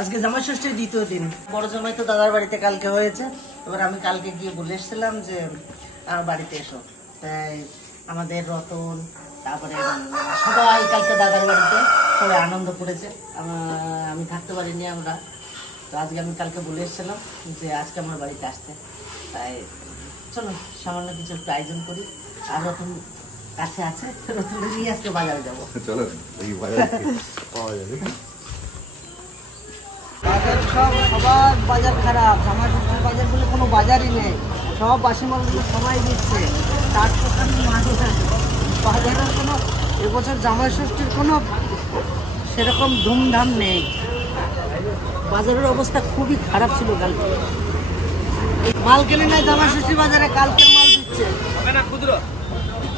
আজকে জামাই ষষ্ঠীর দ্বিতীয় দিন। বড় জামাই তো দাদার বাড়িতে কালকে হয়েছে। এবার আমি কালকে গিয়ে বলে এসেছিলাম যে আমার বাড়িতে এসো। তাই আমাদের রতন তারপরে সবাই কালকে দাদার বাড়িতে সবাই আনন্দ করেছে। আমি থাকতে পারিনি আমরা। তো আজকে আমি কালকে বলে এসেছিলাম যে আজকে আমার বাড়িতে আসতে। তাই চলো সামান্য কিছু একটু আয়োজন করি। আর রতন কাছে আছে, রতন নিয়ে আজকে বাজারে যাবো। চলো পাওয়া যাবে। বাজার সবার বাজার খারাপ, জামাই ষষ্ঠীর বাজার বলে কোনো বাজারই নেই। সব বাসি মালগুলো সবাই দিচ্ছে। তার বাজারের কোনো এবছর জামাই ষষ্ঠীর কোনো সেরকম ধুমধাম নেই। বাজারের অবস্থা খুবই খারাপ ছিল কালকে। মাল কেনে নেয় জামাই ষষ্ঠীর বাজারে, কালকে মাল দিচ্ছে।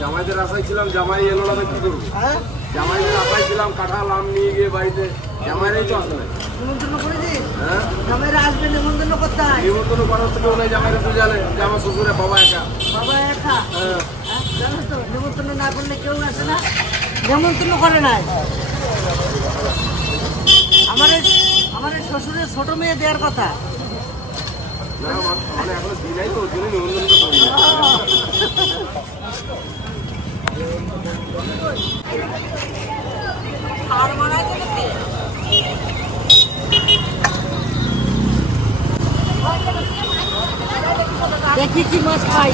জামাইদের আশায় ছিলাম, জামাই এলো না, কি করবো? জামাইদের আশায় ছিলাম, কাঁঠাল আম নিয়ে গিয়ে বাড়িতে, জামাইরাই তো আসলে নিমন্ত্রণ করেছি। জামাইরা আসবে, নিমন্ত্রণ করতে হয়। নিমন্ত্রণ করার থেকেও নাই, জামাইরা তো জানে যে আমার শ্বশুরে বাবা একা। বাবা একা? জানো তো, নিমন্ত্রণ না করলে কেউ আসে না, নিমন্ত্রণ করে নাই। আমার শ্বশুরের ছোট মেয়ে দেওয়ার কথা। না মানে এখন দিনাই তো, ওর জন্য নিমন্ত্রণ করি। দেখি কি মাছ পাই।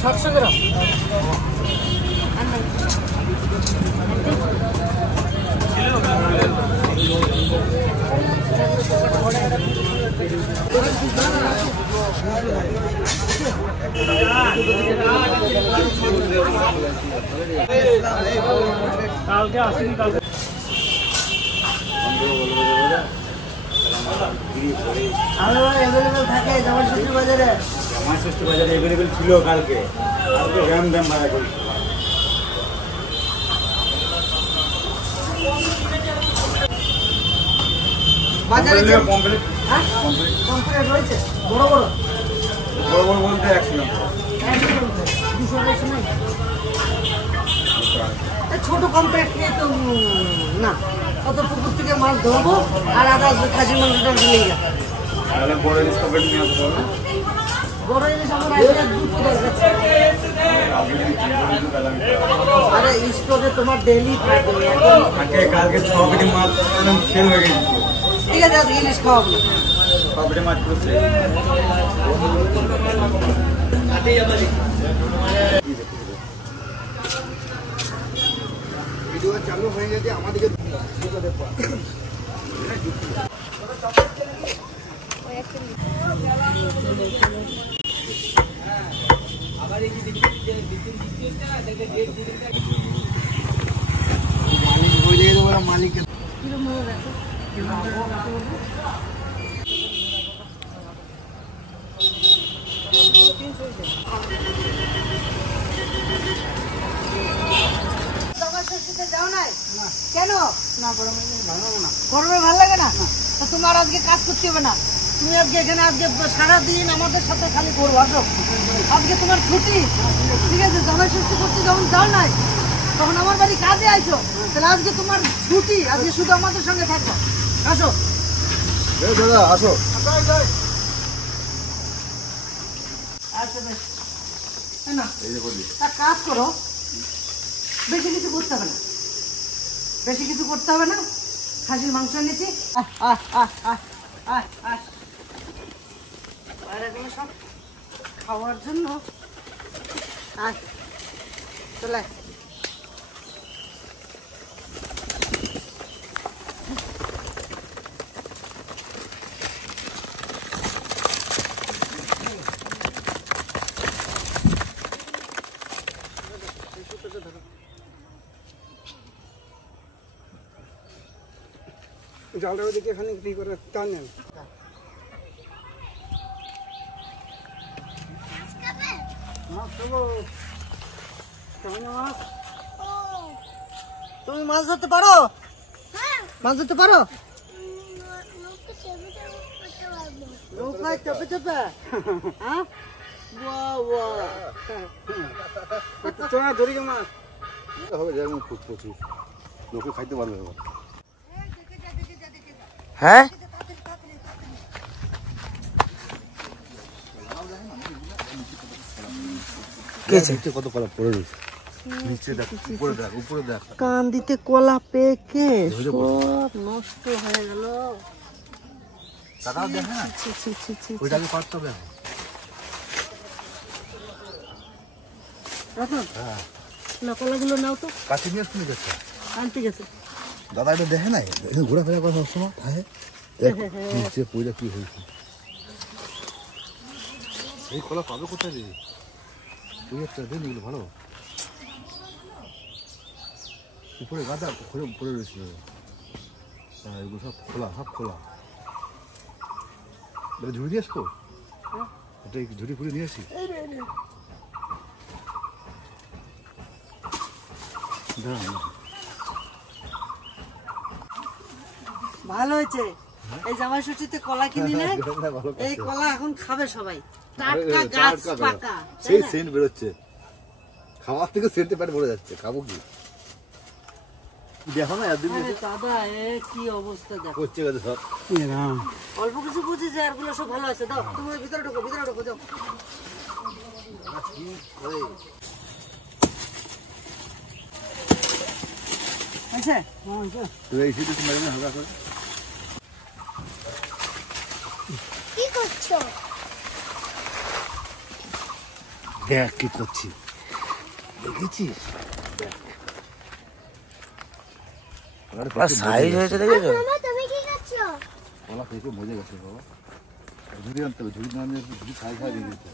সাতশো গ্রাম কালকে আসেনি। কালকে থাকে জামাই ষষ্ঠী বাজারে। জামাই ষষ্ঠী বাজারে অ্যাভেলেবেল ছিল কালকে। কালকে র্যাম ড্যাম ভাড়া করেছিল। বাজারে কমপ্লিট রয়েছে বড় বড় বড় বড় বলতে 100 ছোট কমপ্লেট নিয়ে তো না, কত পুকুর থেকে মাছ ধরবো আর আধা খাসির মাংসটা নিয়ে যাবো। তাহলে বড় ইলিশ পকেট নিয়ে আসতে পারবো। বড় ইলিশ আমার আরে স্টোরে তোমার ডেলি থাকে। কালকে 6 কেজি মাছ সেল হয়ে গেছে। ঠিক আছে, আজকে ইলিশ খাওয়াবো না। 6 কেজি মাছ পুরো সেল। ভিডিও চালু হয়ে গেছে আমাদেরকে। মালিক যাও নাই কেন? না গরমে ভালো লাগে না। তোমার আজকে কাজ করতে হবে না। তুমি আজকে এখানে আজকে সারাদিন আমাদের সাথে খালি করবো। আসো, আজকে তোমার ছুটি, ঠিক আছে? জামাই ষষ্ঠী করতে যখন যাও নাই তখন আমার বাড়ি কাজে আইছো, তাহলে আজকে তোমার ছুটি, আজকে শুধু আমাদের সঙ্গে থাকবো। আসো দাদা, আসো। আচ্ছা বেশ, না এক কাজ করো, বেশি কিছু করতে হবে না, বেশি কিছু করতে হবে না। খাসির মাংস এনেছি, আর এগুলো সব খাওয়ার জন্য। চলে জালটা ওদিকে এখানে কি করে টানেন। তুমি মাছ ধরতে পারো? মাছ ধরতে পারো? নৌকা খাই চেপে চেপে হ্যাঁ বাহ বাহ চড়া ধরি মাছ হবে যেমন খুব প্রচুর লোকে খাইতে পারবে এবার। হ্যাঁ নিচে কত কলা পড়ে রয়েছে নিচে দেখ উপরে দেখ কান দিতে কলা পেকে সব নষ্ট হয়ে গেল দাদাও দেখে না ওইটাকে পারতে হবে রতন না কলাগুলো নাও তো কাছে নিয়ে আসতে দেখছে আনতে গেছে দাদা এটা দেখে নাই এখানে ঘোরাফেরা করা সবসময় হ্যাঁ দেখ নিচে পয়লা কি হয়েছে এই কলা পাবে কোথায় রে তুই একটা দিন এগুলো ভালো উপরে গাদা পড়ে রয়েছিল হ্যাঁ এগুলো সব খোলা এটা ঝুড়ি দিয়ে আসবো এটা ঝুড়ি ফুড়ি নিয়ে আসি ভালো হয়েছে এই জামাই ষষ্ঠীতে কলা কিনি না এই কলা এখন খাবে সবাই টাটকা গাছ পাকা সেই সেন্ট বেরোচ্ছে খাওয়ার থেকে সেন্টে পেট ভরে যাচ্ছে খাবো কি দেখো না একদিন আরে দাদা এ কি অবস্থা দেখো করছে গেছে সব অল্প কিছু বুঝেছে আর গুলো সব ভালো আছে দাও তুমি ভিতরে ঢোকো যাও আচ্ছা তুই এই সিটে মেরে না হালকা করে কি করছো? দেখ কি করছি দেখেছিস সাইজ হয়েছে দেখেছো মামা তুমি কি করছো? কলা খেয়ে মজে গেছে বাবা ঝুড়ি আনতে হবে ঝুড়ি না নিয়ে ঝুড়ি ছাই দিয়ে দিতে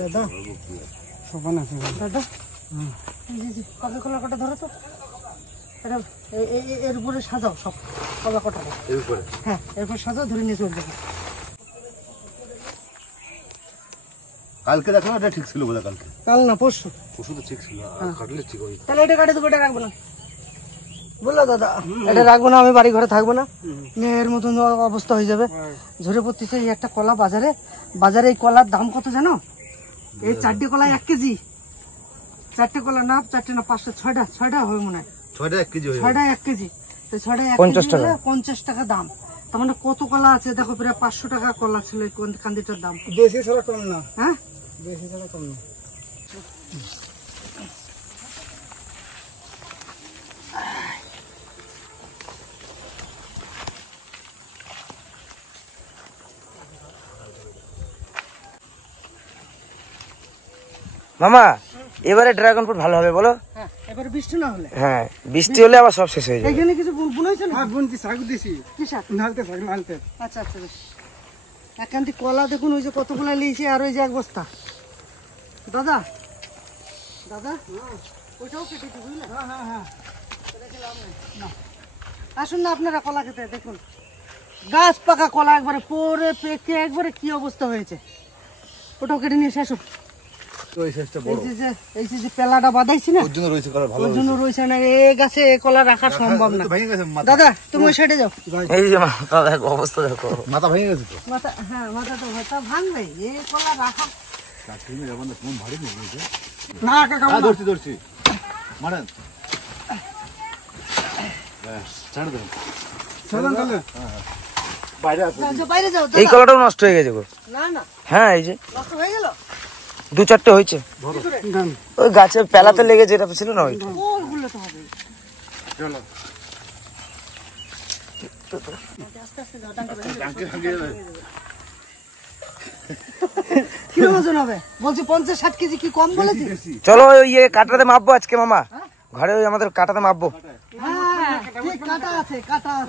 দাদা সপান আছে দাদা জি কবে কলা কটা ধরো তো এটা এর উপরে সাজাও সব কলা কটা এর উপরে হ্যাঁ এরপর সাজাও ধরে নিয়ে চলে যাবো কালকে দেখো এটা ঠিক ছিল বোধহয় কালকে কাল না পরশু পশু তো ঠিক ছিল আর কাটলে ঠিক হয়ে তাহলে এটা কাটে দেবো এটা রাখবো না বললো দাদা এটা রাখবো না আমি বাড়ি ঘরে থাকবো না এর মতন অবস্থা হয়ে যাবে ঝরে পড়তেছে এই একটা কলা বাজারে এই কলার দাম কত জানো এই 4টে কলা 1 কেজি 4টে কলা না 4টে না 5টা 6টা হবে মনে হয় 6টা 1 কেজি হয়ে 6টা 1 কেজি তো 6টা 1 কেজি 50 টাকা দাম তার মানে কত কলা আছে দেখো প্রায় 500 টাকা কলা ছিল এই কান্দিটার দাম বেশি ছাড়া কম না হ্যাঁ বেশি ছাড়া কম না মামা এবারে ড্রাগন ফ্রুট ভালো হবে বলো হ্যাঁ এবারে বৃষ্টি না হলে হ্যাঁ বৃষ্টি হলে আবার সব শেষ হয়ে যাবে এখানে কিছু বুন হয়েছে না হ্যাঁ বুনছি শাক দিছি কি শাক নালতে শাক নালতে আচ্ছা আচ্ছা বেশ একান্তি কলা দেখুন ওই যে কতগুলো নিয়েছি আর ওই যে 1 বস্তা দাদা ওইটাও কেটেছি বুঝলে হ্যাঁ আসুন না আপনারা কলা খেতে দেখুন গাছ পাকা কলা একবারে পরে পেকে একবারে কি অবস্থা হয়েছে ওটাও কেটে নিয়ে শেষ তো এই শেষটা বড় এই যে পেলাটা বাঁধাইছি না ওর জন্য রয়েছে কলা ভালো ওর জন্য রয়েছে না এই গাছে এ কলা রাখা সম্ভব না ভেঙে গেছে মাথা দাদা তুমি ওই সাইডে যাও এই যে মাথা দেখো অবস্থা দেখো মাথা ভেঙে গেছে তো মাথা তো হয়তো ভাঙবে এই কলা রাখা কাটিং এর এখন কোন ভারী নেই বুঝছে না কাকা হ্যাঁ ধরছি মারেন ব্যাস ছাড় দেন চলুন তাহলে বাইরে আছে যাও, বাইরে যাও এই দাদা। কলাটাও নষ্ট হয়ে গেছে গো না হ্যাঁ এই যে নষ্ট হয়ে গেল 2-4টে হয়েছে ওই গাছের পেলাতে লেগে যেটা ছিল না ওইটা ওগুলো তো হবে চলো আস্তে আস্তে যাও টাঙ্কি বেরিয়ে যাও। টাঙ্কি ভাঙিয়ে যাবে কি ওজন হবে বলছি 50-60 কেজি কি কম বলেছি চলো ওই কাটাতে মাপবো আজকে মামা ঘরে ওই আমাদের কাটাতে মাপবো হ্যাঁ ঠিক কাটা আছে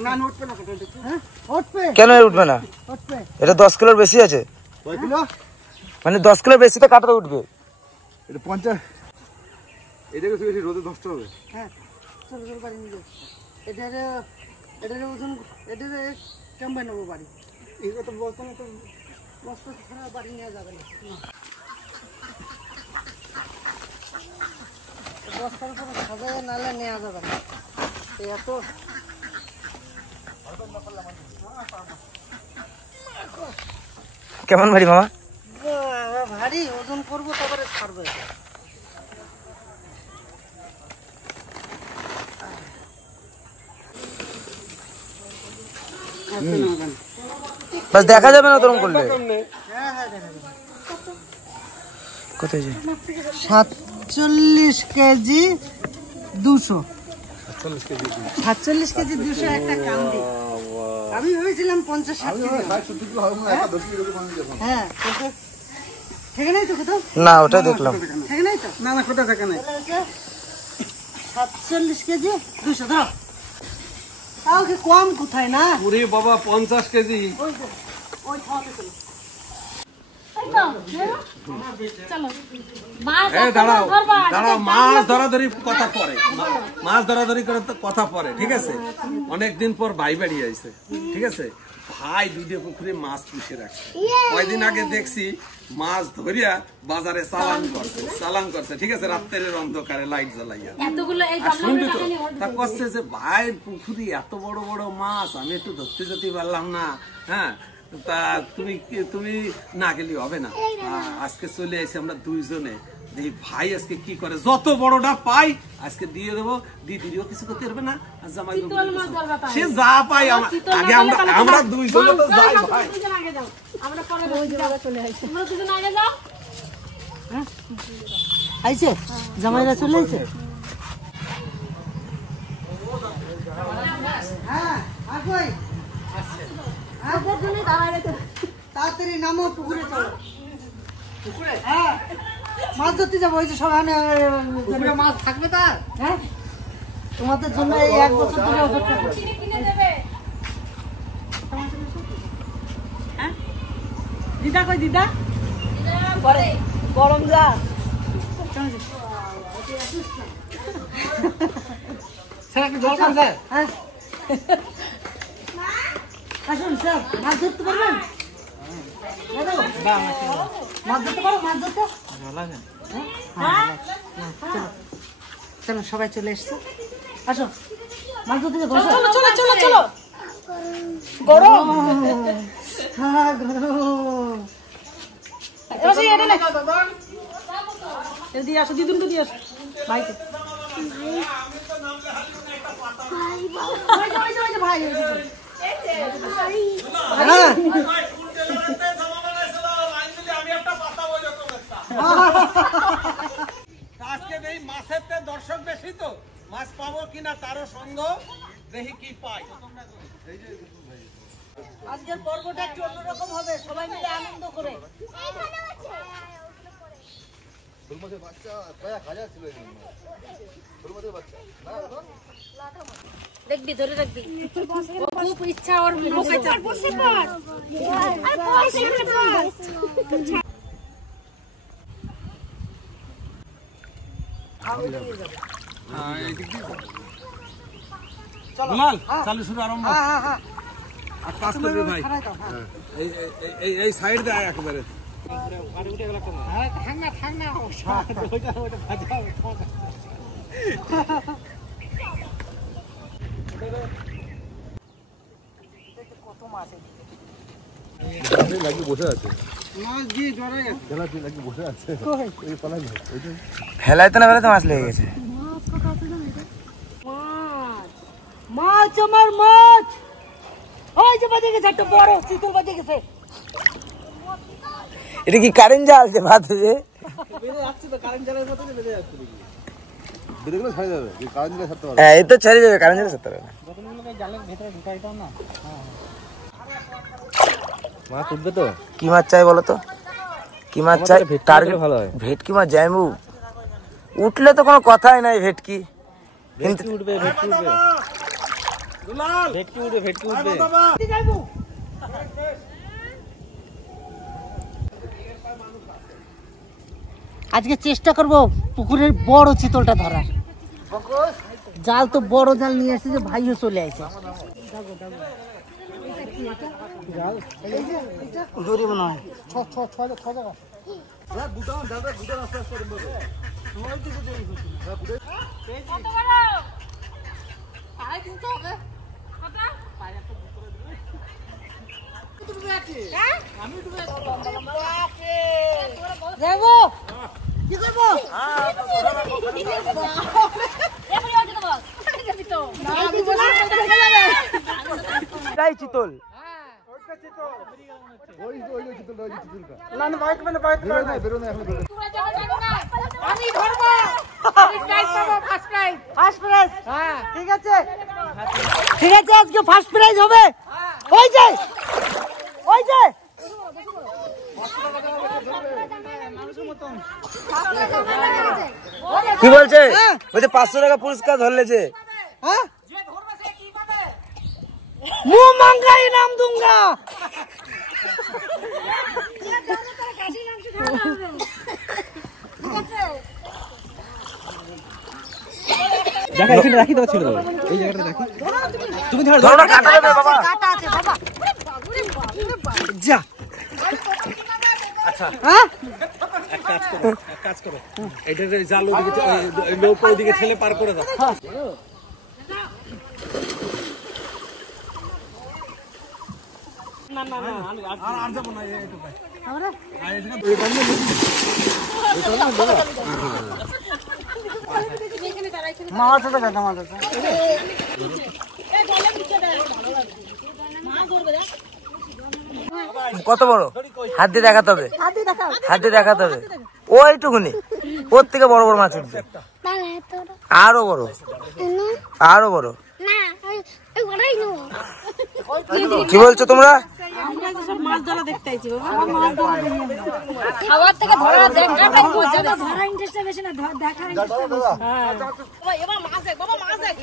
না উঠবে না কাটা হ্যাঁ উঠবে কেন এর উঠবে না উঠবে এটা 10 কিলোর বেশি আছে কয় কিলো মানে 10 কিলোর বেশি তো কাটাতে উঠবে এটা 50 এটাকে শুয়েছি রোদে নষ্ট হবে হ্যাঁ চল বাড়ি নিয়ে যাও এটারে ওজন এটারে কেমন নেবো বাড়ি এই কথা বলতো না তো বস্তা ছাড়া বাড়ি নেওয়া যাবে না বস্তার উপরে সাজায় নালে নেওয়া যাবে না এই এত কেমন ভারী মামা? ভারী, ওজন করবো তারপরে ছাড়বো। বাস দেখা যাবে না তোরম করলে। কত হয়েছে? 47 কেজি 200। 47 কেজি 200 একটা কান্দি। আমি ভেবেছিলাম 50-60 কেজি। হ্যাঁ, ঠিক নাই তো কোথাও? না, ওটাই দেখলাম। ঠিক নাই তো? না কোথাও থাকে নাই। 47 কেজি 200 ধর। তাও কি কম কোথায় না? পুরি বাবা 50 কেজি। দাঁড়াও দাঁড়াও, মাছ ধরাধরি কথা পরে, মাছ ধরাধরি করে তো কথা পরে, ঠিক আছে? অনেকদিন পর ভাই বাড়ি আইছে, ঠিক আছে? ভাই দুধে পুকুরে মাছ পুষে রাখছে। কয়দিন আগে দেখছি মাছ ধরিয়া বাজারে চালান করছে, ঠিক আছে? রাত্রের অন্ধকারে লাইট জ্বালাইয়া। আর শুনবি তো, তা করছে যে ভাই পুকুরি এত বড় বড় মাছ আমি একটু ধরতে যেতে পারলাম না। হ্যাঁ, তা তুমি না গেলে হবে না। আজকে চলে আসি আমরা দুইজনে, দেখি ভাই আজকে কি করে। যত বড়টা পাই আজকে দিয়ে দেবো। দিদিও কিছু করতে পারবে না, আর জামাই সে যা পাই আগে আমরা দুইজনে তো যাই ভাই। আইছে জামাইরা চলে আইছে। তাড়াতাড়ি নামো, পুকুরে চলো। পুকুরে? হ্যাঁ, মাছ ধরতে যাবো। ওই যে সবাই মাছ থাকবে তার। হ্যাঁ, তোমাদের জন্য এই 1 বছর ধরে অপেক্ষা করছি। দিদা কই? দিদা গরম যা। হ্যাঁ, আসুন স্যার, মাছ ধরতে পারবেন? মাছ ধরতে পারো? মাছ ধরতে চলো, সবাই চলে এসছে। আসো, মাছ ধরতে যাবো। চলো। গরম। হ্যাঁ, গরম। দিয়ে আসো, দিদুনকে দিয়ে আসো ভাইকে। ভাই আজকে এই মাছের দর্শক বেশি, তো মাছ পাবো কিনা তারও সন্দেহ, দেখি কি পাই। আজকের পর্বটা একটু অন্যরকম হবে, সবাই মিলে আনন্দ করে। দেখবি, ধরে রাখবি। খুব ইচ্ছা ওর চালু শুরু আরম্ভ। আর কাজ করবে ভাই, এই সাইড দেয় একেবারে। বসে আছে, বসে আছে। ফেলাইতে না ফেলাইতে মাছ লেগে গেছে। মাছ, আমার মাছ। ওই যে বাজে গেছে একটা বড় চিতল, বাজে গেছে। এটা কি কারেন্ট জাল যে ভাত হয়েছে? হ্যাঁ, এই তো ছেড়ে যাবে, কারেন্ট জালে ছাড়তে হবে না। মাছ উঠবে তো? কি মাছ চাই বলো তো? কি মাছ চাই? টার্গেট ভালো হয়। ভেটকি মাছ জাইমু উঠলে তো কোনো কথাই নাই। ভেটকি কিন্তু উঠবে, ভেটকি উঠবে, ভেটকি উঠবে, ভেটকি উঠবে। আজকে চেষ্টা করব পুকুরের বড় চিতলটা ধরার। জাল তো বড় জাল নিয়ে আসছে, যে ভাইও চলে আসে। দড়ি মনে হয় যাবো কি করবো চিতল ঠিক আছে আজকে ফার্স্ট প্রাইজ হবে ওই যে কি বলছে বলছে 500 টাকা পুরস্কার ধরলে যে मुंह मांगा इनाम दूंगा দেখা এখানে রাখি দাও ছিল এই জায়গাটা রাখি তুমি ধরো ধরো না কাটা দেবে বাবা কাটা আছে বাবা যা আচ্ছা এক কাজ করো এটা জাল ওদিকে লোক ওদিকে ছেলে পার করে দাও না আর যাব না এই তো ভাই মামার সাথে কথা মামার সাথে কত বড় হাত দিয়ে দেখাতে হবে হাত দিয়ে দেখাতে হবে ওইটুকুনি ওর থেকে বড় বড় মাছ উঠবে আরো বড় আরো বড় কি বলছো তোমরা খাবার থেকে ধরা দেখাটা মজা ধরা ইন্টারেস্ট বেশি না দেখা ইন্টারেস্ট বেশি এবার মাছ দেখ বাবা মাছ দেখ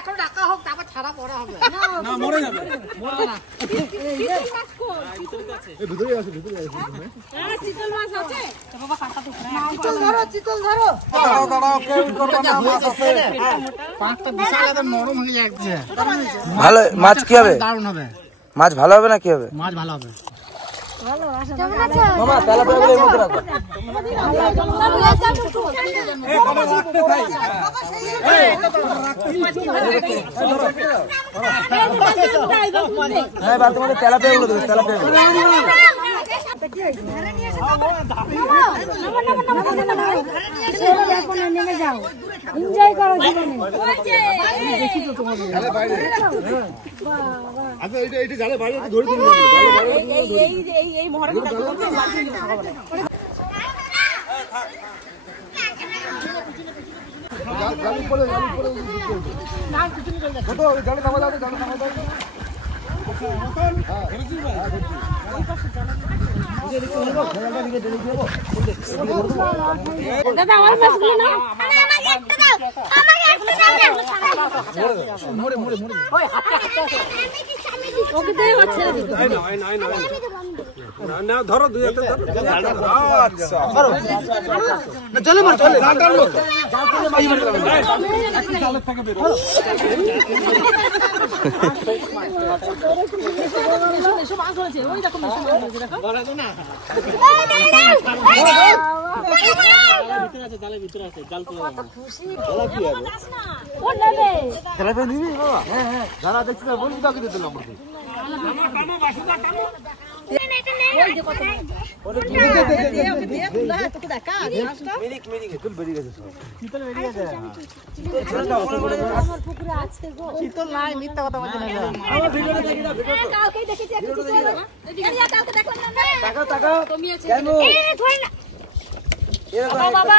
এখন ডাকা হোক তারপর ছাড়া পড়া হবে না মরে যাবে চিতল মাছ আছে চিতল ধরো ভালো মাছ কি হবে মাছ ভালো হবে না কি হবে মাছ ভালো হবে মামা তেলাপিয়া গুলো এর মধ্যে রাখো হ্যাঁ বাদ তোমাদের তেলাপিয়া গুলো দেবে তেলাপিয়া গুলো নেমে যাও এনজয় করো জীবনে আচ্ছা এইটা জালে বাইরে ধরে দিন এই মহড়া জালি পড়ে না কিছু নিকল না কত জালে নামা যাবে জালে নামা যাবে দাদা আমার মাছগুলো না আমাকে একটা দাও মোড়ে ওই হাতে ওকে দে বাচ্চা দিতে না ধরো দুই হাতে ধরো আচ্ছা চলে মার চলে জাল জালের থেকে বের এসব মাছ হয়েছে ওই দেখো মেশো মাছ হয়েছে দেখো বড় তো না ভিতরে আছে জালের ভিতরে আছে জাল করে দাও খুশি জাল কি হবে ও নেবে তেলাপিয়া নিবি বাবা হ্যাঁ যারা দেখছিস বলবি তাকে দিতে নম্বর দে টানো বাসুদা টানো ওই যে কত ওকে দে না তোকে দেখা মিনিক ফুল বেরিয়ে গেছে চিতল বেরিয়ে গেছে আমার পুকুরে আছে গো চিতল নাই মিথ্যা কথা বলছ না আমার ভিডিওটা দেখি না ভিডিও কালকেই দেখেছি একটা চিতল এদিকে কালকে দেখলাম না তাকাও কমি আছে এই ধরে না বাবা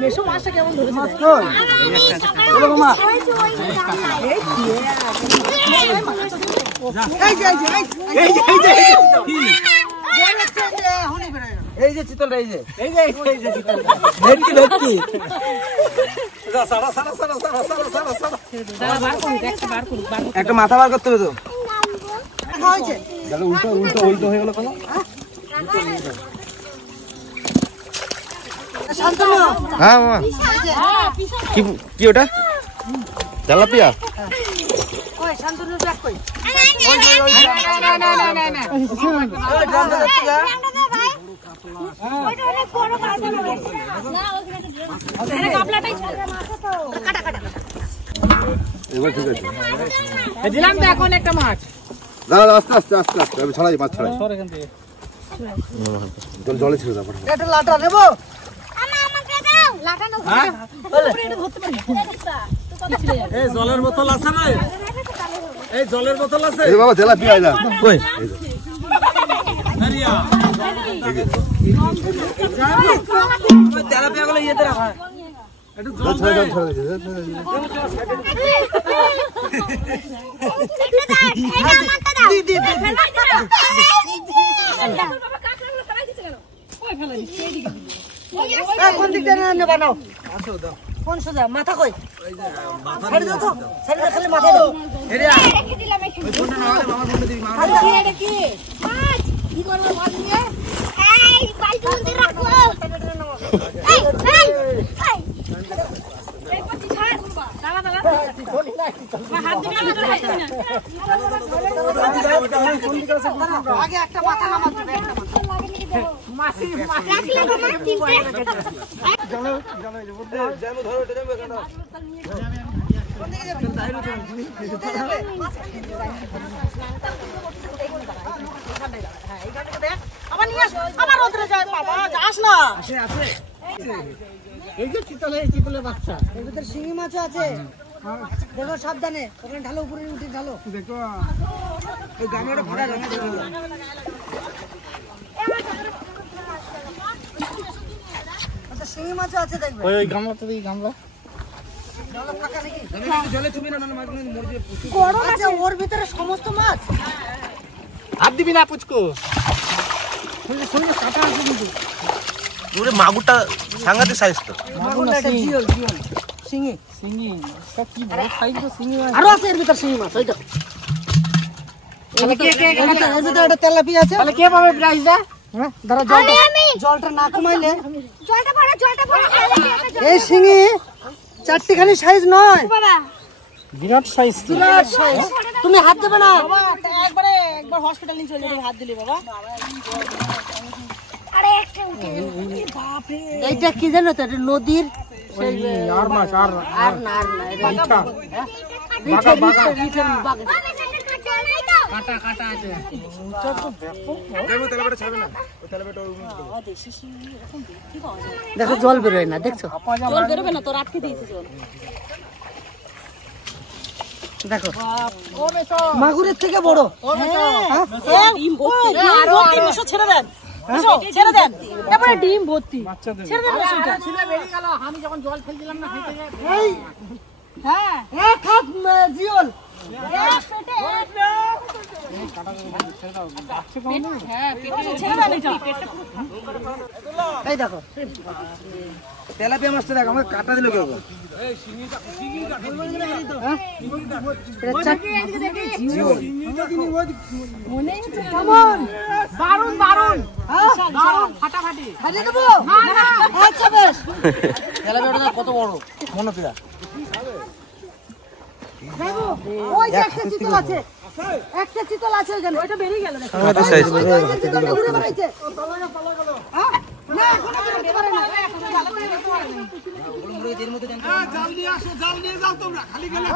মেশো মাছটা কেমন ধরেছে এই যে চিতলটা এই যে চিতল ভেটকি ভেটকি সারা সারা সারা সারা সারা সারা সারা একটা মাথা বার করতে হবে তো উল্টো হয়ে গেল কেন হ্যাঁ মামা কি ওটা তেলাপিয়া ওই শান্তনু দেখ কই ওইটা অনেক বড় মাছ না ওখানে গাবলাটাই কাটা কাটা এবার ঠিক আছে দিলাম তো এখন একটা মাছ দাঁড়া আস্তে আস্তে আস্তে আস্তে আমি ছাড়াই মাছ ছাড়াই জলে ছেড়ে দাও এটা লাটা নেবো আমাকে দাও লাগানো হ্যাঁ উপরে এটা ধরতে পারি এই জলের বোতল আছে না এই জলের বোতল আছে এই বাবা তেলাপিয়া আইলা কই তেলাপিয়া গুলো ইয়েতে রাখা কোন দিক দিয়ে বানাও কোন সোজা মাথা কই ছেড়ে দাও তো ছেড়ে দাও খালি মাথা দাও রেখে দিলাম এখানে এটা কি মাছ কি করব মাছ নিয়ে এই বালতি মধ্যে রাখো এই এই পটি ছাড় দাঁড়া দাঁড়া হাত দিবি না আগে একটা মাথা নামা দিবে একটা মাছি রাখলে মাছ তিনটে আবার নিয়ে আস আবার ওদের যায় বাবা যাস না আছে আছে এই যে চিতলের বাচ্চা এর ভিতরে শিঙি মাছ আছে দেখো সাবধানে ওখানে ঢালো উপরে উঠে ঢালো দেখো এই গামলাটা ভরা গামলা আচ্ছা শিঙি মাছ আছে দেখবে ওই গামলাটা দিই গামলা গরম আছে ওর ভিতরে সমস্ত মাছ হাত দিবি না পুচকু কাটা আছে কিন্তু পুরো মাগুরটা সাংঘাতিক সাইজ তো জিওল শিঙি সিঙ্গি সব কি বড় সাইজ তো সিঙ্গি মাছ আরো আছে এর ভিতরে শিঙি মাছ ওইটা এর ভিতরে একটা তেলাপিয়া আছে তাহলে কে পাবে প্রাইসটা হ্যাঁ দাঁড়া জলটা না কমাইলে জলটা পড়া এই শিঙি চারটিখানি সাইজ নয় বাবা বিরাট সাইজ তো বিরাট সাইজ তুমি হাত দেবে না একবার হসপিটাল নিয়ে চলে যাবে হাত দিলে বাবা আরে একটা উঠে গেল বাপ রে এইটা কি জানো তো এটা নদীর আর মাছ আর আর না মিঠা রিঠের বাগা কাটা কাটা আছে দেখো জল বেরোয় না দেখছো জল বেরোবে না তোর আটকে দিয়েছে জল দেখো মাগুরের থেকে বড় ডিম ভর্তি আরো মিশো ছেড়ে দেন ছেড়ে দেন তারপরে ডিম ভর্তি ছেড়ে দেন ছিলে বেরিয়ে গেল আমি যখন জল ফেলছিলাম না খেতে যায় হ্যাঁ এক হাত জিওল এই দেখো তেলাপিয়া মাছটা দেখ আমাকে কাটা দিল কেউ দারুন দারুন ফাটাফাটি হারিয়ে দেবো আচ্ছা বেশ তেলাপিয়াটা কত বড় মনে পিলা ওই যে একটা চিতল আছে একটা চিতল আছে ওখানে ওইটা বেরিয়ে গেল দেখো সাংঘাতিক সাইজ চিতলটা ঘুরে বেড়াইছে হ্যাঁ না এখনো বেরোতে পারে না জাল নিয়ে আসো জাল নিয়ে যাও তোমরা খালি গেলে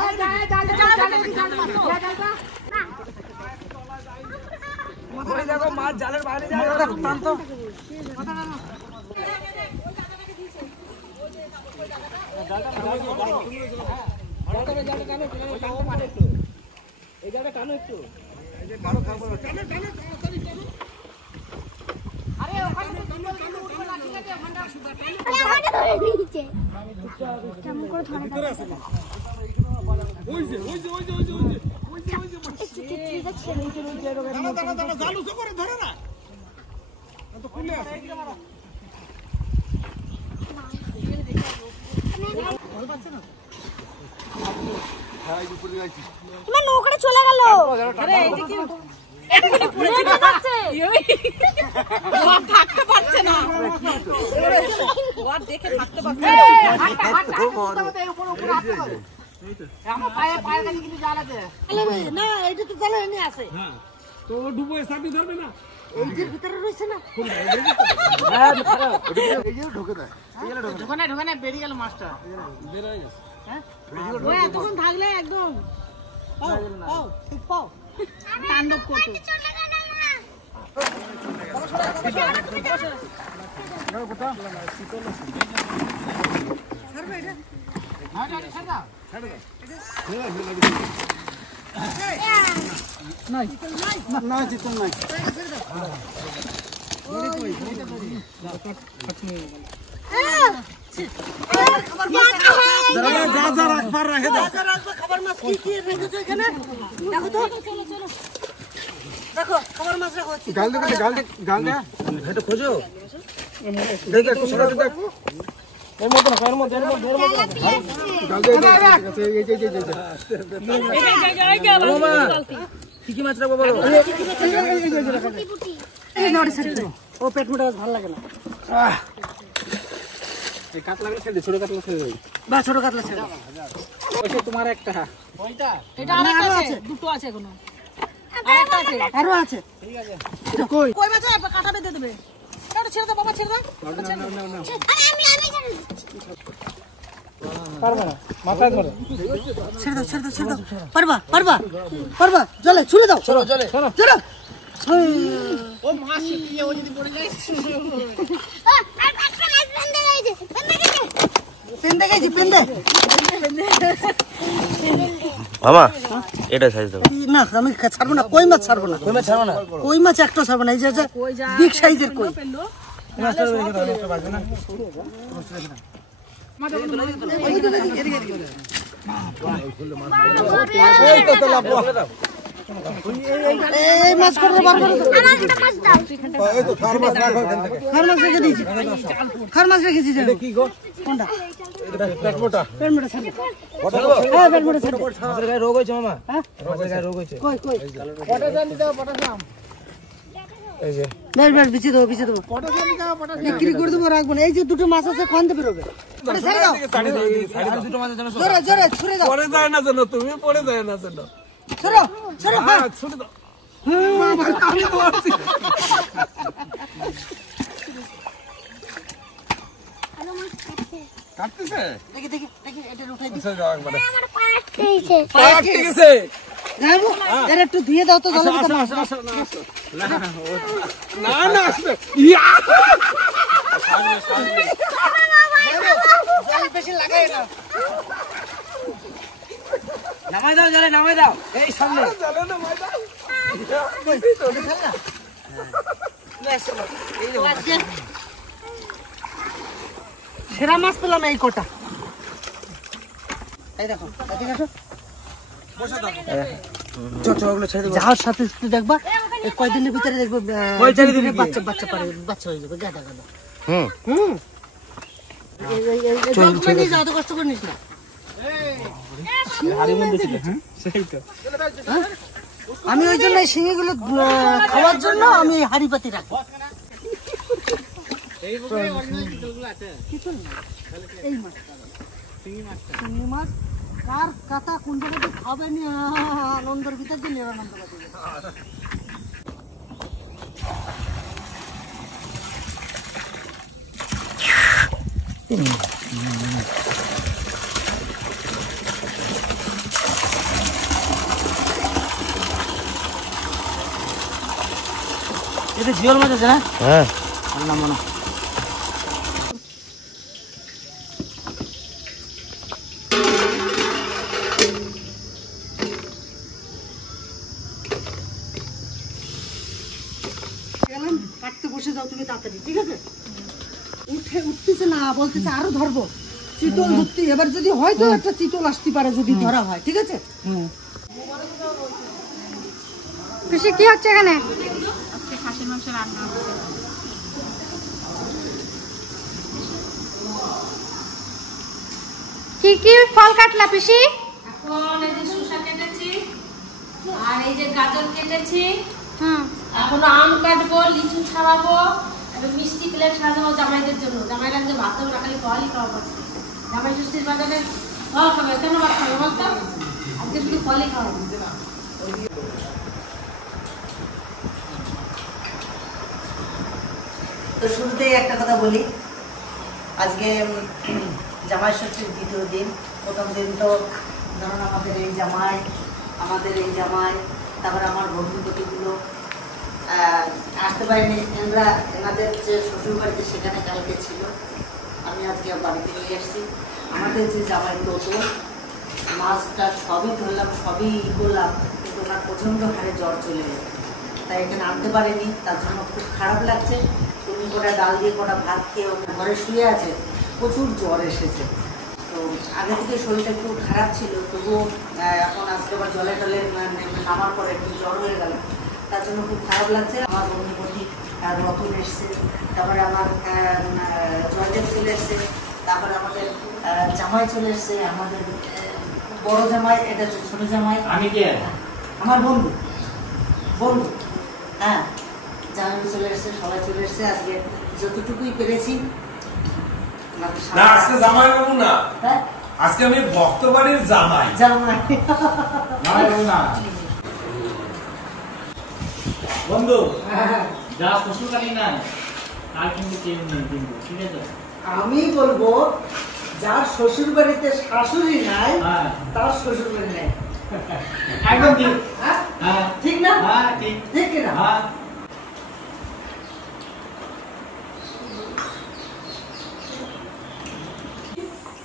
দেখো মাছ জালের বাইরে যায় কেমন করে ধরে ওই যে জাল উঁচু করে ধরে না তো খুলে আছে তোমার নৌকাটা চলে গেল আরে এই যে কি এটা পুরো যাচ্ছে থাকতে পারছে না ওর দেখে থাকতে পারছে না আমার পায়ে পায়ের কাছে কিছু জাল আছে। না এটা তো জালে এনে আছে, হ্যাঁ তো ডুবো চাবি ধরবে না, এই যে ভিতরে রয়েছে না, ঢোকানে বেরিয়ে গেল মাছটা। বের হয়ে গেছে। ওই এতক্ষণ থাকলে একদম তাণ্ডব করতো। খাবার মাছ কি রেখেছো এখানে? দেখো তো, দেখো খাবার মাছ রাখো। ও পেট মোটা ভালো লাগে না, বা ছোট কাতলা ছেড়ে দাও। তোমার একটা এটা আরেকটা আছে, দুটো আছে এখনো। আরো আছে। কই মাছ কাটা বেঁধে দেবে। এটা ছেড়ে দাও বাবা, ছেড়ে দাও। ছেড়ে দাও, ছেড়ে দাও, ছেড়ে দাও। পারবা পারবা পারবা, জলে ছুড়ে দাও, চলো জলে চলো। ও মাছ শিখিয়ে ও যদি পড়ে যায়। পেন্দে গেছি, পেন্দে মামা এটা সাইজ দাও না, আমি ছাড়বো না, কই মাছ ছাড়বো না, কই মাছ একটা ছাড়বো না, এই যে বিগ সাইজের কই। এই মাছ করে বার করে দাও। খার মাছ রেখে দিয়েছি, খার মাছ রেখেছি। কোনটা? পেট মোটা ছাড়বো। হ্যাঁ পেট মোটা ছাড়বো। রোগ হয়েছে মামা, রোগ হয়েছে। কই কই পটাশাম দিতে হবে, পটাশাম। বেশ বেশ বিছিয়ে দেবো, বিছিয়ে দেবো, বিক্রি করে দেবো, রাখবো না। এই যে দুটো মাছ আছে, খান দেবে রোবে। ছেড়ে দাও, জোরে জোরে ছুড়ে দাও, পড়ে যায় না যেন, তুমি পড়ে যায় না যেন। ছুড়ো ছুড়ো। হ্যাঁ ছুটে দাও। আমি বলছি কাটতেছে। দেখি দেখি দেখি, এটা উঠাই দিই। পায়ে ঠিক আছে। যাবো, এর একটু ধুয়ে দাও তো জলের ভিতরে। না না আসবে। ইয়া জল বেশি লাগাই না। নামাই দাও জলে, নামাই দাও। এই সামনে চলো না মাইদা। সেরা মাছ পেলাম এই কটা। এই দেখো, এদিকে আসো। যাওয়ার সাথে সাথে দেখবা এই কয়দিনের ভিতরে দেখবো বাচ্চা বাচ্চা পারে, বাচ্চা হয়ে যাবে, গাদা গাদা। অত কষ্ট করে নিস না। আমি ওই জন্য এই শিঙিগুলো খাওয়ার জন্য আমি হাড়ি পাতি রাখি। এই মাছ, শিঙি মাছ কার কাতা কোন জায়গাতে খাবে নি, আনন্দের ভিতর দিয়ে নিরানন্দ লাগে। এটা জিওল মাছ আছে না? হ্যাঁ গেলাম, কাটতে বসে যাও তুমি তাড়াতাড়ি, ঠিক আছে? উঠতেছে না, বলতেছে আরো ধরবো, চিতল ধরতে। এবার যদি হয়তো একটা চিতল আসতে পারে, যদি ধরা হয়, ঠিক আছে? পিসি কি হচ্ছে এখানে? খাসির মাংস রান্না হচ্ছে। কি কি ফল কাটলা পিসি? এখন এই যে শসা কেটেছি আর এই যে গাজর কেটেছি, এখন আম কাটবো, লিচু খাওয়াবো, একটা মিষ্টি প্লেট সাজাবো জামাইদের জন্য। জামাইরা যে ভাত রাখালি খাওয়ালি খাওয়াবো। জামাই ষষ্ঠীর বাজারে ফল খাবে, কেন ভাত খাবে বলতো? আজকে শুধু ফলই খাওয়া হবে। তো শুরুতেই একটা কথা বলি, আজকে জামাই ষষ্ঠীর দ্বিতীয় দিন। প্রথম দিন তো ধরুন আমাদের এই জামাই, তারপরে আমার বন্ধুপতিগুলো আসতে পারিনি। এনাদের যে শ্বশুর বাড়িতে সেখানে কালকে ছিল, আমি আজকে বাড়িতে নিয়ে এসেছি। আমাদের যে জামাই নতুন মাছটা সবই ধরলাম, সবই করলাম, কিন্তু ওনার প্রচণ্ড হারে জ্বর চলে গেছে, তাই এখানে আনতে পারিনি। তার জন্য খুব খারাপ লাগছে। তুমি কটা ডাল দিয়ে কটা ভাত খেয়ে ঘরে শুয়ে আছে, প্রচুর জ্বর এসেছে। তো আগে থেকে শরীরটা একটু খারাপ ছিল, তবুও এখন আজকে আবার জলে টলে নামার পরে একটু জ্বর হয়ে গেল, তার জন্য খুব খারাপ লাগছে। আমার বন্ধুপতি রতন এসছে, তারপরে আমার জয়দেব চলে এসছে, তারপরে আমাদের জামাই চলে এসছে, আমাদের বড় জামাই, এটা ছোট জামাই, আমি কে? আমার বন্ধু হ্যাঁ, জামাই চলে এসছে, সবাই চলে এসছে। আজকে যতটুকুই পেরেছি। না আজকে জামাই বাবু না, আজকে আমি ভক্ত বাড়ির জামাই। বন্ধু যা শ্বশুর বাড়ি নাই আর কিন্তু কেউ নেই, কিন্তু ঠিক আছে? আমি বলবো যার শ্বশুর বাড়িতে শাশুড়ি নাই তার শ্বশুর বাড়ি নাই। একদম ঠিক। হ্যাঁ ঠিক না? হ্যাঁ ঠিক। ঠিক কিনা? হ্যাঁ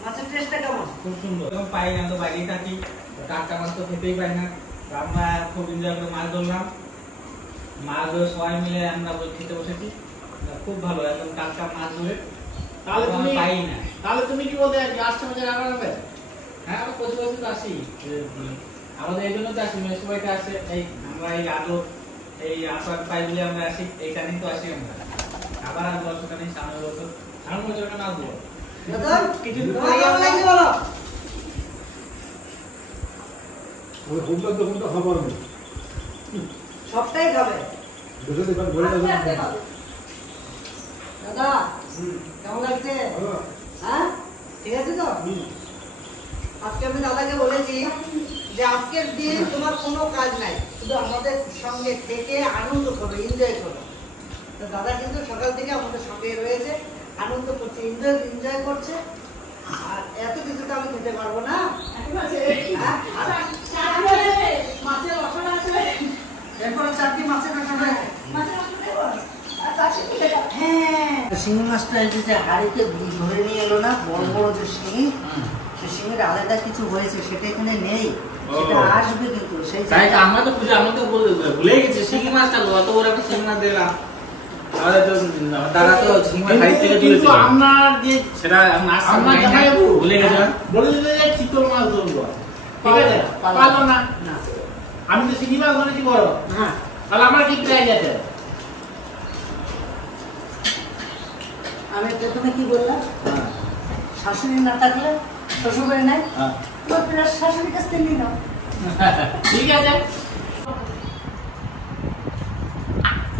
মাছের টেস্টটা কেমন? খুব সুন্দর। এখন পাই না, তো বাইরেই থাকি, টাটকা মাছ তো খেতেই পাই না। আমরা খুব এনজয় করে মাছ ধরলাম, মাছ ধরে সবাই মিলে আমরা খেতে বসেছি, খুব ভালো, একদম টাটকা মাছ ধরে। তাহলে তুমি পাই না। তাহলে তুমি কি বলতে আসছে মাঝে রান্না হবে? হ্যাঁ আমরা প্রতি বছর তো আসি, আমাদের এই জন্য তো আসি, মেয়ে সবাইটা আসে। এই আমরা এই আদর এই আসার পাই বলে আমরা আসি, এইখানেই তো আসি আমরা। আবার আর বছরটা নেই, সামনের বছর না আসবো। সবটাই খাবে দাদা, কেমন লাগছে? হ্যাঁ ঠিক আছে তো? আজকে আমি দাদাকে বলেছি যে আজকের দিন তোমার কোনো কাজ নাই, শুধু আমাদের সঙ্গে থেকে আনন্দ করো, এনজয় করো। তো দাদা কিন্তু সকাল থেকে আমাদের সঙ্গে রয়েছে, আনন্দ করছে, এনজয় করছে। আর এত কিছু তো আমি খেতে পারবো না। শিঙি মাছটা যে হাড়িতে ধরে নিয়ে এলো না, বড় বড় যে শিঙি, সে শিঙির আলাদা কিছু হয়েছে, সেটা এখানে নেই, সেটা আসবে কিন্তু। সেই আমরা তো ভুলে গেছি শিঙি মাছটা, অত বড় একটা শিঙি মাছ দিলাম। আমাদের তো দাদা তো শিঙি মাছ হাড়ি থেকে তুলেছে, আপনার যে সেটা আমরা জামাইবাবু ভুলে গেছে, বলে দিলে যে চিতল মাছ ধরবো, ঠিক আছে? পারলো না। আমি তো শিঙি মাছ ধরেছি বড়, হ্যাঁ, তাহলে আমার কি প্রাইজ আছে? আমি প্রথমে কি বললাম, শাশুড়ি না থাকলে শ্বশুর বাড়ি নাই, তোমার শাশুড়ির কাছ থেকে নিয়ে নাও। ঠিক আছে।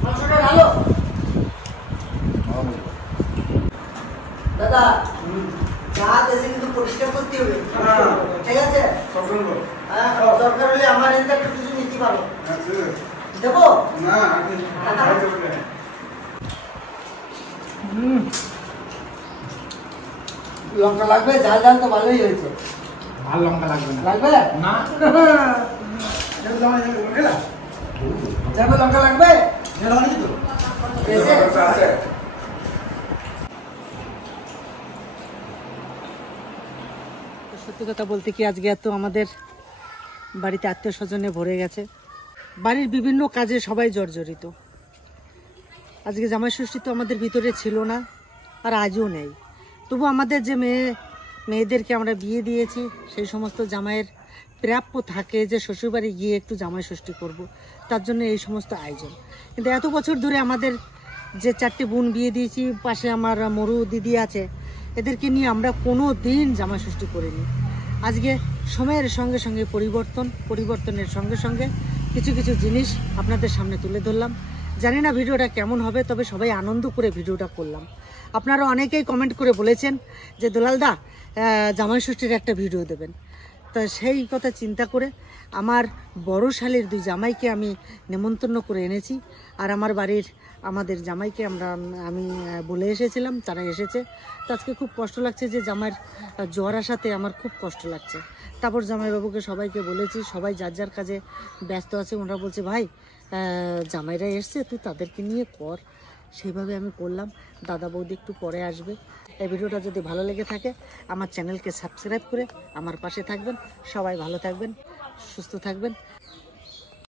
মাংসটা ভালো দাদা, যা দেশে কিন্তু পরিষ্কার করতে হবে, ঠিক আছে? হ্যাঁ, দরকার হলে আমার এখান থেকে কিছু নিতে পারো, দেবো না? লঙ্কা লাগবে? ঝাল ঝাল তো ভালোই হয়েছে। ভালো লঙ্কা লাগবে না? লাগবে না। যাবে লঙ্কা লাগবে? সত্যি কথা বলতে কি, আজকে এত আমাদের বাড়িতে আত্মীয় স্বজনে ভরে গেছে, বাড়ির বিভিন্ন কাজে সবাই জর্জরিত। আজকে জামাই ষষ্ঠী তো আমাদের ভিতরে ছিল না, আর আজও নেই। তবু আমাদের যে মেয়েদেরকে আমরা বিয়ে দিয়েছি, সেই সমস্ত জামাইয়ের প্রাপ্য থাকে যে শ্বশুরবাড়ি গিয়ে একটু জামাই ষষ্ঠী করব, তার জন্য এই সমস্ত আয়োজন। কিন্তু এত বছর ধরে আমাদের যে 4টে বোন বিয়ে দিয়েছি, পাশে আমার মরু দিদি আছে, এদেরকে নিয়ে আমরা কোনো দিন জামাই ষষ্ঠী করিনি। আজকে সময়ের সঙ্গে সঙ্গে পরিবর্তনের সঙ্গে সঙ্গে কিছু কিছু জিনিস আপনাদের সামনে তুলে ধরলাম। জানি না ভিডিওটা কেমন হবে, তবে সবাই আনন্দ করে ভিডিওটা করলাম। আপনারা অনেকেই কমেন্ট করে বলেছেন যে দুলালদা জামাই ষষ্ঠীর একটা ভিডিও দেবেন। তো সেই কথা চিন্তা করে আমার বড় শালের 2 জামাইকে আমি নেমন্তন্ন করে এনেছি। আর আমার বাড়ির আমাদের জামাইকে আমি বলে এসেছিলাম, তারা এসেছে। তো আজকে খুব কষ্ট লাগছে যে জামাইয়ের জ্বর আসাতে আমার খুব কষ্ট লাগছে। তারপর জামাইবাবুকে সবাইকে বলেছি, সবাই যার যার কাজে ব্যস্ত আছে। ওনারা বলছে ভাই জামাইরা এসছে, তুই তাদেরকে নিয়ে কর। সেইভাবে আমি করলাম। দাদা বৌদি একটু পরে আসবে। এই ভিডিওটা যদি ভালো লেগে থাকে আমার চ্যানেলকে সাবস্ক্রাইব করে আমার পাশে থাকবেন। সবাই ভালো থাকবেন, সুস্থ থাকবেন।